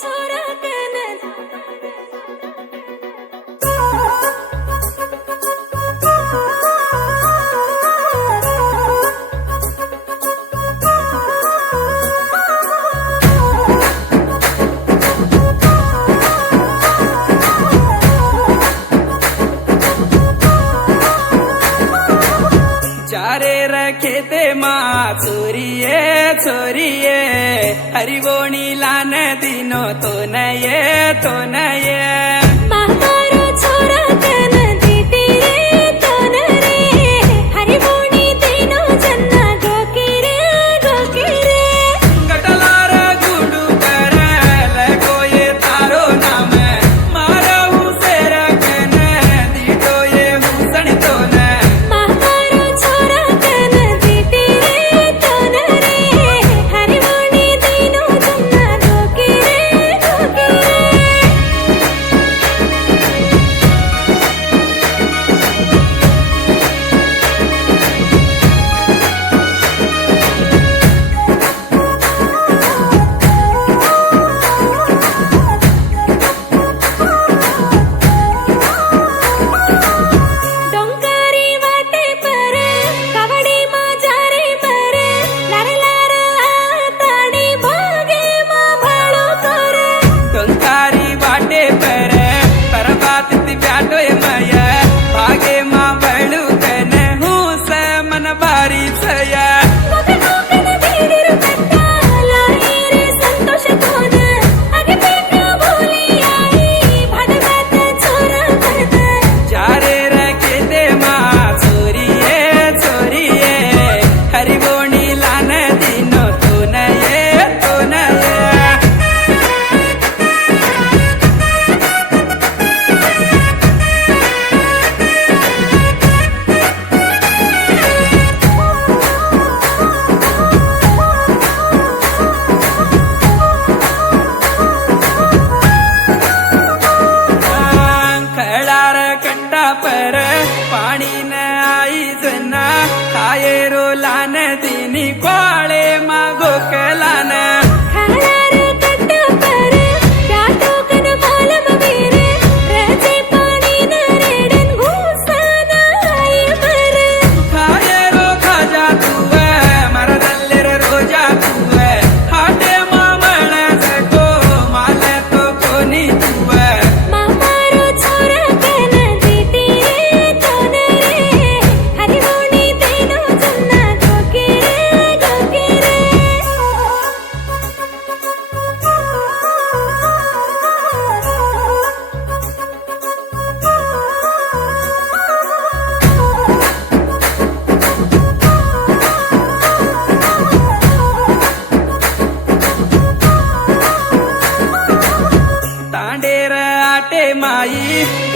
छोरा कन चारे रखे ते माँ छोरिये छोरिये हरिवोणी लान दिनो तो नये मारो छोरा कन दीटी रे तन रे हरिवोणी तीनो जन्ना गोकिरे गटलार गुडू कर लगोये तारो नाम मारा हुसेर कन दीटो ये हुसण तो न मारो छोरा कन दीटी रे तन रे हरिवोणी तीनो जन्ना गोकिरे डोंगरी वाटे पर कवडी माजारे पर लार ताणी भागे मा भाळो कर टंकारी वाटे पर परबात ती ब्याटोय मय भागे मा बळू कन हुस मन बारी छया मोकन बीडिर कट्टा लाई रे संतोष कोन आगे पेटा बोली आई भागवत छोरा करत चारे रखे ते माँ छोरिये हरिवोणी लान दिनो तो नये खळार कंडा पर पाणी न आई जना खाये रो लान दिनी क्वाळे मा गोकलान खाणार कट्ट पर प्याटो कन मालम वीर रजे पाणी न रेडन घुसन आई पर खाये रो खाजा तुव मरदल्लेर रोजा तुव हाटे मा मण जगो माल तो कोणी तुव मारो छोरा कन दीटी रे तन रे हरिवोणी तीनो जन्ना गोकिरे तांडेर आटे माई